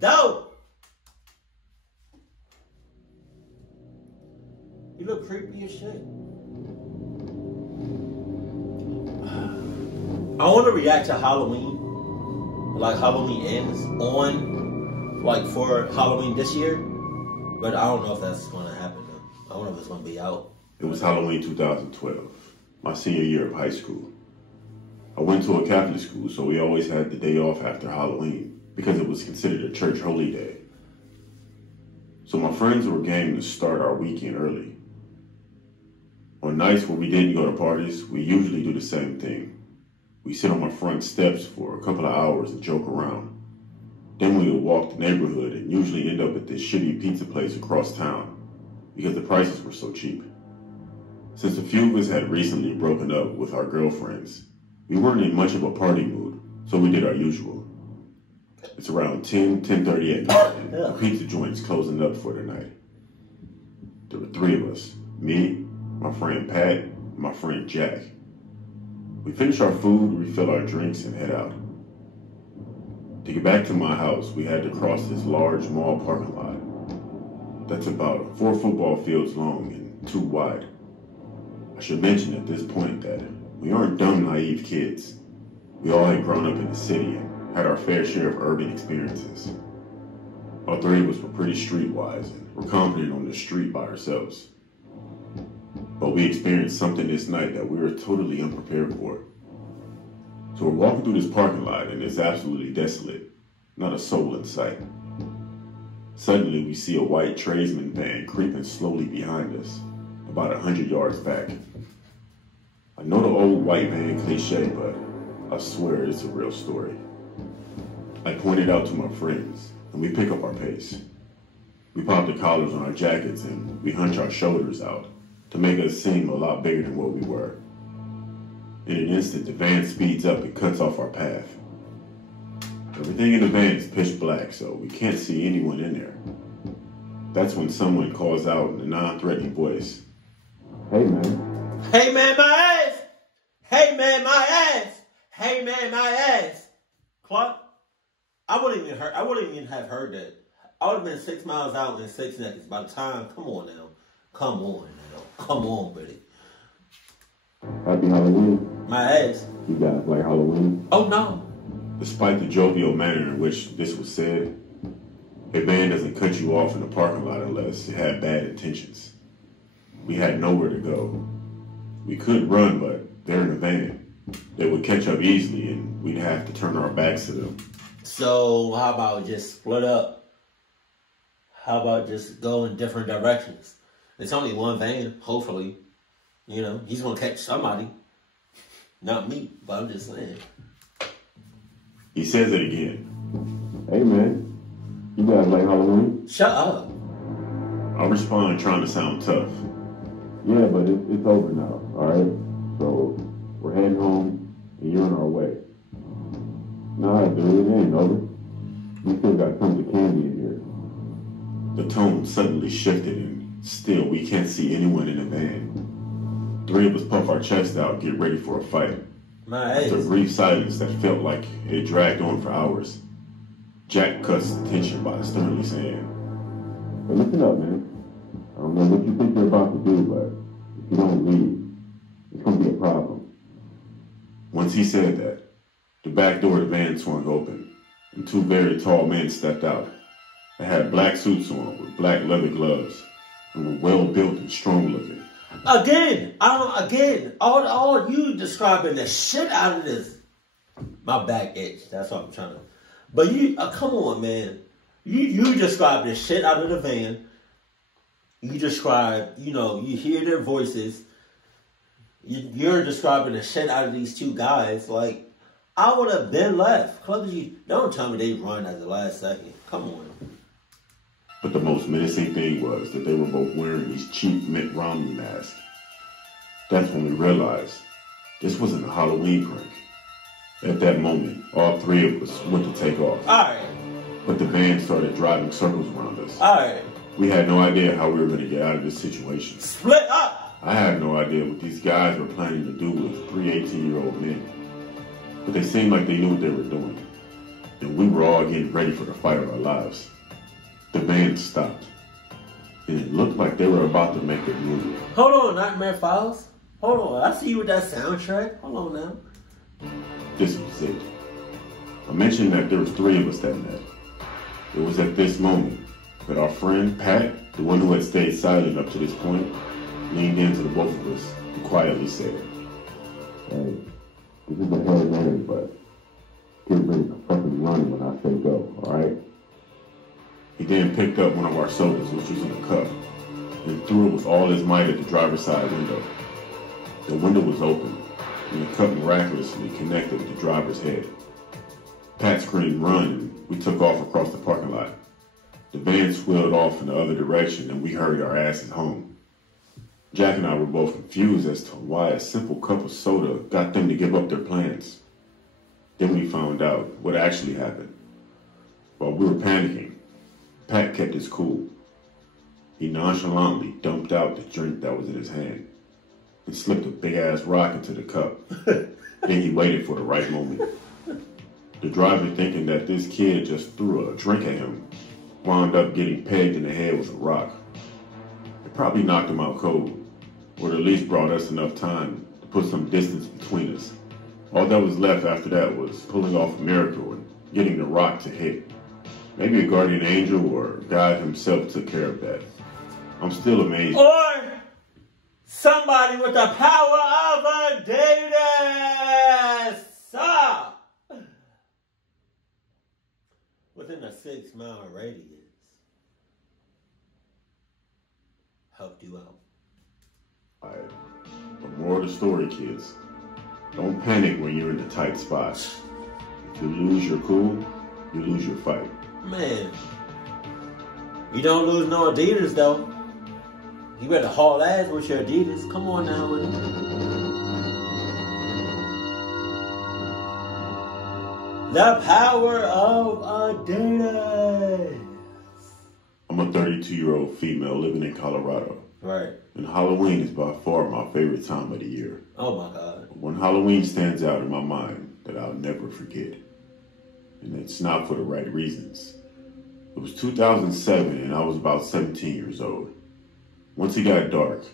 Dope. You look creepy as shit. I want to react to Halloween. Like Halloween ends on, like for Halloween this year. But I don't know if that's going to happen though. I don't know if it's going to be out. It was Halloween 2012, my senior year of high school. I went to a Catholic school, so we always had the day off after Halloween because it was considered a church holy day. So my friends were game to start our weekend early. On nights when we didn't go to parties, we usually do the same thing. We sit on my front steps for a couple of hours and joke around. Then we would walk the neighborhood and usually end up at this shitty pizza place across town because the prices were so cheap. Since a few of us had recently broken up with our girlfriends, we weren't in much of a party mood, so we did our usual. It's around 10:30 at night, and the pizza joint's closing up for the night. There were three of us, me, my friend Pat, and my friend Jack. We finish our food, refill our drinks, and head out. To get back to my house, we had to cross this large mall parking lot that's about 4 football fields long and 2 wide. I should mention at this point that we aren't dumb, naive kids. We all had grown up in the city and had our fair share of urban experiences. All three of us were pretty streetwise and were confident on the street by ourselves. But we experienced something this night that we were totally unprepared for. So we're walking through this parking lot and it's absolutely desolate. Not a soul in sight. Suddenly we see a white tradesman van creeping slowly behind us, about 100 yards back. I know the old white van cliche, but I swear it's a real story. I point it out to my friends, and we pick up our pace. We pop the collars on our jackets and we hunch our shoulders out to make us seem a lot bigger than what we were. In an instant, the van speeds up and cuts off our path. Everything in the van is pitch black, so we can't see anyone in there. That's when someone calls out in a non-threatening voice, "Hey man." Hey man, my ass! Hey man, my ass! Hey man, my ass! Clark, I wouldn't even have heard that. I would have been 6 miles out in 6 seconds by the time. Come on now. Come on, buddy. Happy Halloween. My ass. You guys like Halloween? Oh no. Despite the jovial manner in which this was said, a van doesn't cut you off in the parking lot unless it had bad intentions. We had nowhere to go. We could run, but they're in a van. They would catch up easily and we'd have to turn our backs to them. So how about just split up? How about just go in different directions? It's only one van, hopefully. You know, he's gonna catch somebody. Not me, but I'm just saying. He says it again. Hey man, you guys like Halloween? Shut up. I respond trying to sound tough. Yeah, but it's over now, alright? So, we're heading home, and you're on our way. Nah, dude, it ain't over. We still got tons of candy in here. The tone suddenly shifted, and still we can't see anyone in the van. Three of us puff our chest out, get ready for a fight. After a brief silence that felt like it dragged on for hours, Jack cuts the tension by sternly saying, "Hey, listen up, man. I don't know what you think you're about to do, but if you don't leave, it's going to be a problem." Once he said that, the back door of the van swung open, and 2 very tall men stepped out. They had black suits on with black leather gloves, and were well-built and strong-looking. Again, all you describing the shit out of this. My back itch, that's what I'm trying to. But you, come on, man. You describe the shit out of the van. You describe, you hear their voices. You're describing the shit out of these 2 guys. Like, I would have been left. Don't tell me they run at the last second. Come on. But the most menacing thing was that they were both wearing these cheap Mitt Romney masks. That's when we realized this wasn't a Halloween prank. At that moment, all 3 of us went to take off. Alright. But the van started driving circles around us. Alright. We had no idea how we were going to get out of this situation. Split up! I had no idea what these guys were planning to do with 3 18-year-old men. But they seemed like they knew what they were doing. and we were all getting ready for the fight of our lives. The van stopped, and it looked like they were about to make a movie. Hold on, Nightmare Files. Hold on, I see you with that soundtrack. Hold on now. This was it. I mentioned that there was 3 of us that met. It was at this moment that our friend Pat, the one who had stayed silent up to this point, leaned into the both of us and quietly said, "Hey, this is a Hail Mary, but get ready to fucking run when I say go, alright?" He then picked up one of our sodas, which was in a cup, and threw it with all his might at the driver's side window. The window was open, and the cup miraculously connected with the driver's head. Pat screamed, "Run," and we took off across the parking lot. The van swilled off in the other direction, and we hurried our asses home. Jack and I were both confused as to why a simple cup of soda got them to give up their plans. Then we found out what actually happened. While we were panicking, Pat kept his cool. He nonchalantly dumped out the drink that was in his hand and slipped a big-ass rock into the cup. Then he waited for the right moment. The driver, thinking that this kid just threw a drink at him, wound up getting pegged in the head with a rock. It probably knocked him out cold, or at least brought us enough time to put some distance between us. All that was left after that was pulling off a miracle and getting the rock to hit. Maybe a guardian angel or God himself took care of that. I'm still amazed. Or somebody with the power of a data within a 6-mile radius helped you out. Alright, but more of the story, kids. Don't panic when you're in a tight spot. If you lose your cool, you lose your fight. Man, you don't lose no Adidas though. You better haul ass with your Adidas. Come on now with it. The power of Adidas. I'm a 32-year-old female living in Colorado. Right. And Halloween is by far my favorite time of the year. Oh my God. One Halloween stands out in my mind that I'll never forget. And it's not for the right reasons. It was 2007 and I was about 17 years old. Once it got dark,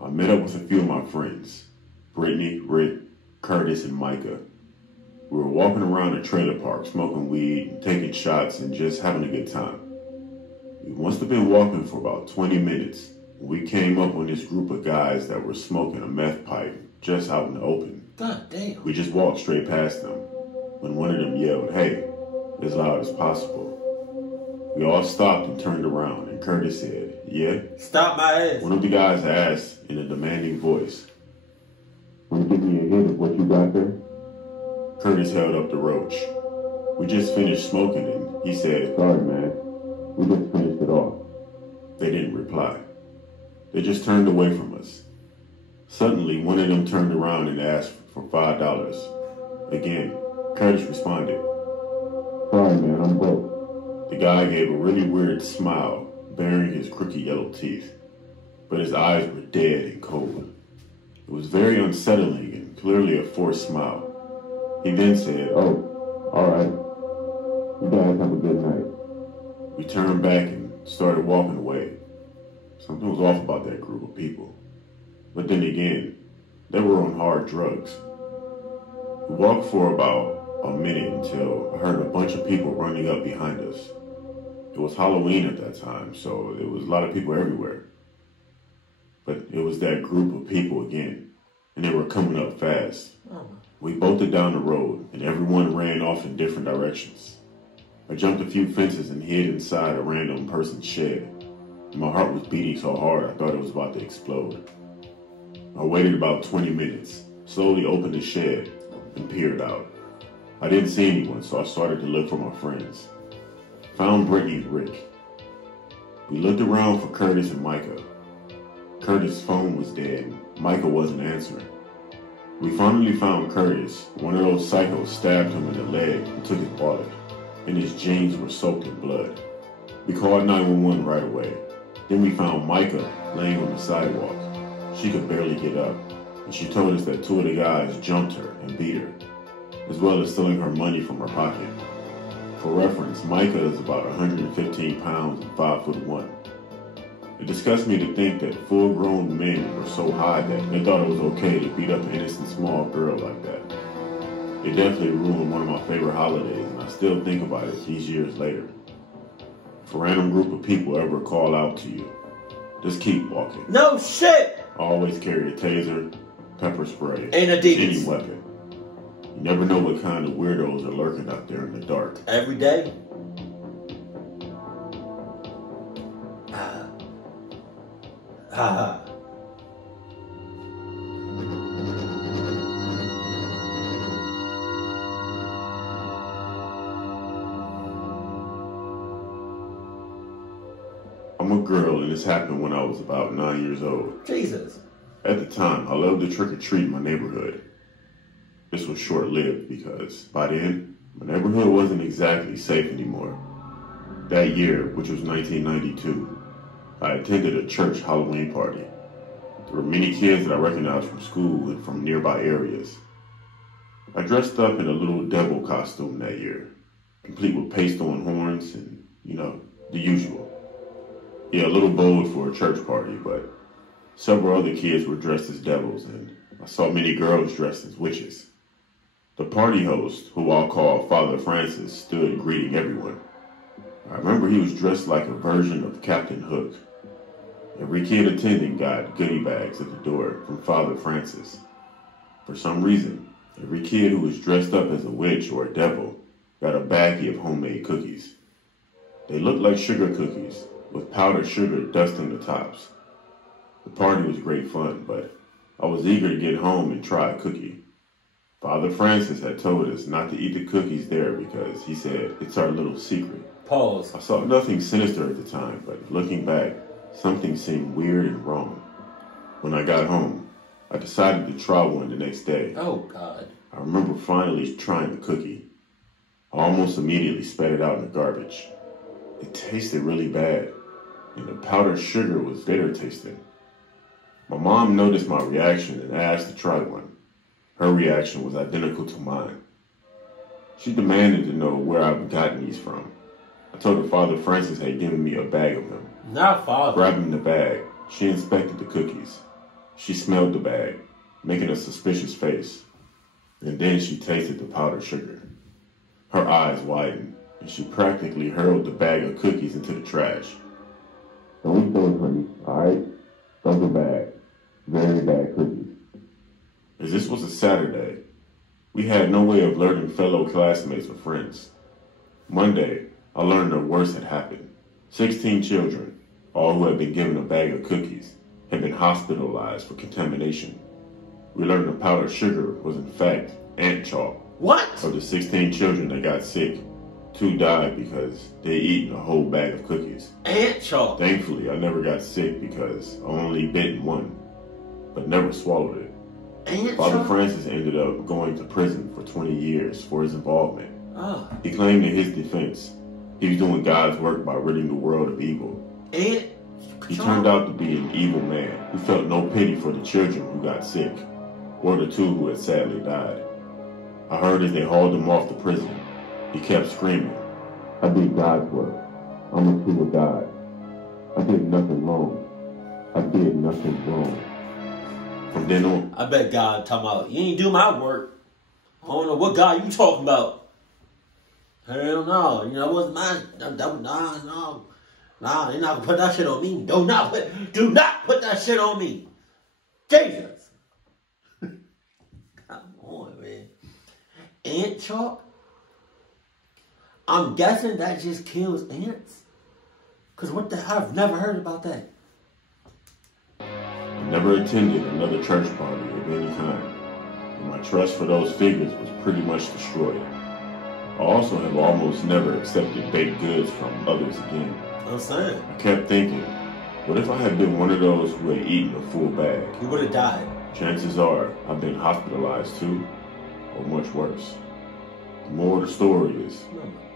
I met up with a few of my friends, Brittany, Rick, Curtis, and Micah. We were walking around a trailer park, smoking weed, and taking shots, and just having a good time. We must have been walking for about 20 minutes when we came up on this group of guys that were smoking a meth pipe just out in the open. God damn. We just walked straight past them when one of them yelled, "Hey," as loud as possible. We all stopped and turned around, and Curtis said, "Yeah?" Stop my ass. One of the guys asked in a demanding voice, "Want to give me a hit of what you got there?" Curtis held up the roach. We just finished smoking, and he said, "Sorry, man. We just finished it off." They didn't reply. They just turned away from us. Suddenly, one of them turned around and asked for $5. Again, Curtis responded, "Sorry, man, I'm broke." The guy gave a really weird smile, baring his crooked yellow teeth, but his eyes were dead and cold. It was very unsettling and clearly a forced smile. He then said, "Oh, all right. You guys have a good night." We turned back and started walking away. Something was off about that group of people. But then again, they were on hard drugs. We walked for about a minute until I heard a bunch of people running up behind us. It was Halloween at that time, so there was a lot of people everywhere. But it was that group of people again, and they were coming up fast. We bolted down the road, and everyone ran off in different directions. I jumped a few fences and hid inside a random person's shed. My heart was beating so hard I thought it was about to explode. I waited about 20 minutes, slowly opened the shed, and peered out. I didn't see anyone, so I started to look for my friends. Found Brittany and Rick. We looked around for Curtis and Micah. Curtis' phone was dead, and Micah wasn't answering. We finally found Curtis. One of those psychos stabbed him in the leg and took his wallet, and his jeans were soaked in blood. We called 911 right away. Then we found Micah laying on the sidewalk. She could barely get up, and she told us that 2 of the guys jumped her and beat her, as well as stealing her money from her pocket. For reference, Micah is about 115 pounds and 5'1". It disgusts me to think that full-grown men were so high that they thought it was okay to beat up an innocent small girl like that. It definitely ruined one of my favorite holidays, and I still think about it these years later. If a random group of people ever call out to you, just keep walking. No shit! Always carry a taser, pepper spray, and Adidas. Any weapon. You never know what kind of weirdos are lurking out there in the dark. Every day. I'm a girl, and this happened when I was about 9 years old. Jesus. At the time, I loved to trick-or-treat in my neighborhood. This was short-lived because, by then, my neighborhood wasn't exactly safe anymore. That year, which was 1992, I attended a church Halloween party. There were many kids that I recognized from school and from nearby areas. I dressed up in a little devil costume that year, complete with paste on horns and, the usual. Yeah, a little bold for a church party, but several other kids were dressed as devils, and I saw many girls dressed as witches. The party host, who I'll call Father Francis, stood greeting everyone. I remember he was dressed like a version of Captain Hook. Every kid attending got goodie bags at the door from Father Francis. For some reason, every kid who was dressed up as a witch or a devil got a baggie of homemade cookies. They looked like sugar cookies, with powdered sugar dusting the tops. The party was great fun, but I was eager to get home and try a cookie. Father Francis had told us not to eat the cookies there because he said it's our little secret. Pause. I saw nothing sinister at the time, but looking back, something seemed weird and wrong. When I got home, I decided to try one the next day. Oh, God. I remember finally trying the cookie. I almost immediately spat it out in the garbage. It tasted really bad, and the powdered sugar was bitter tasting. My mom noticed my reaction and asked to try one. Her reaction was identical to mine. She demanded to know where I'd gotten these from. I told her Father Francis had given me a bag of them. Not Father. Grabbing the bag, she inspected the cookies. She smelled the bag, making a suspicious face. And then she tasted the powdered sugar. Her eyes widened, and she practically hurled the bag of cookies into the trash. Don't eat those, honey, alright? Those are bad. Very bad cookies. As this was a Saturday, we had no way of alerting fellow classmates or friends. Monday, I learned the worst had happened. 16 children, all who had been given a bag of cookies, had been hospitalized for contamination. We learned the powdered sugar was in fact ant chalk. What? Of the 16 children that got sick, 2 died because they'd eaten a whole bag of cookies. Ant chalk? Thankfully, I never got sick because I only bitten one, but never swallowed it. Ant Father chalk? Francis ended up going to prison for 20 years for his involvement. Oh. He claimed in his defense, he was doing God's work by ridding the world of evil. Ant He chalk? turned out to be an evil man who felt no pity for the children who got sick, or the 2 who had sadly died. I heard as they hauled him off to prison, he kept screaming, "I did God's work. I'm a true God. I did nothing wrong. I did nothing wrong." From then on, I bet God talking about, you ain't do my work. I don't know what God you talking about. Hell no. It wasn't mine. No. Nah, you're not gonna put that shit on me. Do not put that shit on me. Jesus. Come on, man. Ant chalk? I'm guessing that just kills ants. Cause I've never heard about that. I never attended another church party of any kind, and my trust for those figures was pretty much destroyed. I also have almost never accepted baked goods from others again. I'm saying. I kept thinking, what if I had been one of those who had eaten a full bag? You would have died. Chances are I've been hospitalized too, or much worse. The moral of the story is,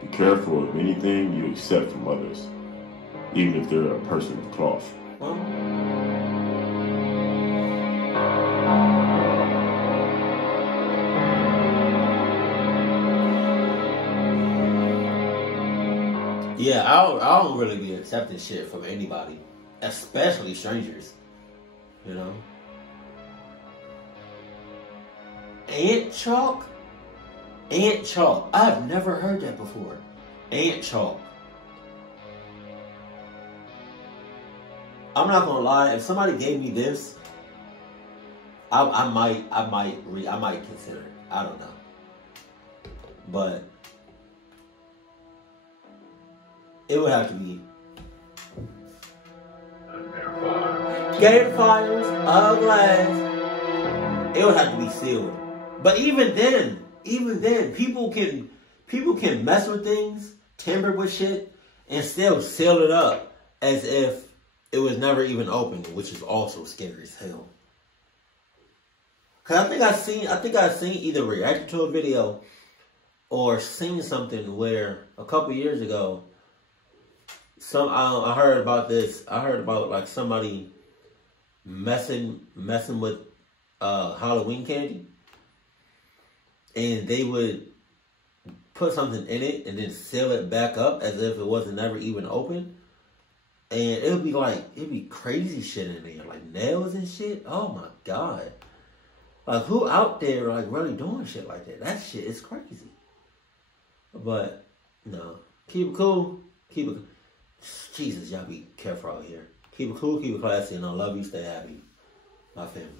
be careful of anything you accept from others, even if they're a person of cloth. Well, Yeah, I don't really be accepting shit from anybody, especially strangers. You know. Ant chalk? Ant chalk. I've never heard that before. Ant chalk. I'm not gonna lie. If somebody gave me this, I might consider it. I don't know, but it would have to be gamifiers of glass. It would have to be sealed. But even then, people can mess with things, tamper with shit, and still seal it up as if it was never even opened, which is also scary as hell. Cause I think I seen either reacted to a video or seen something where a couple years ago, I heard about this. I heard about like somebody messing with Halloween candy, and they would put something in it and then seal it back up as if it wasn't never even open. And it'd be crazy shit in there, like nails and shit. Oh my God. Like, who out there, like, really doing shit like that? That shit is crazy. But, no. Keep it cool. Jesus, y'all be careful out here. Keep it cool, keep it classy, and I love you, stay happy. My family.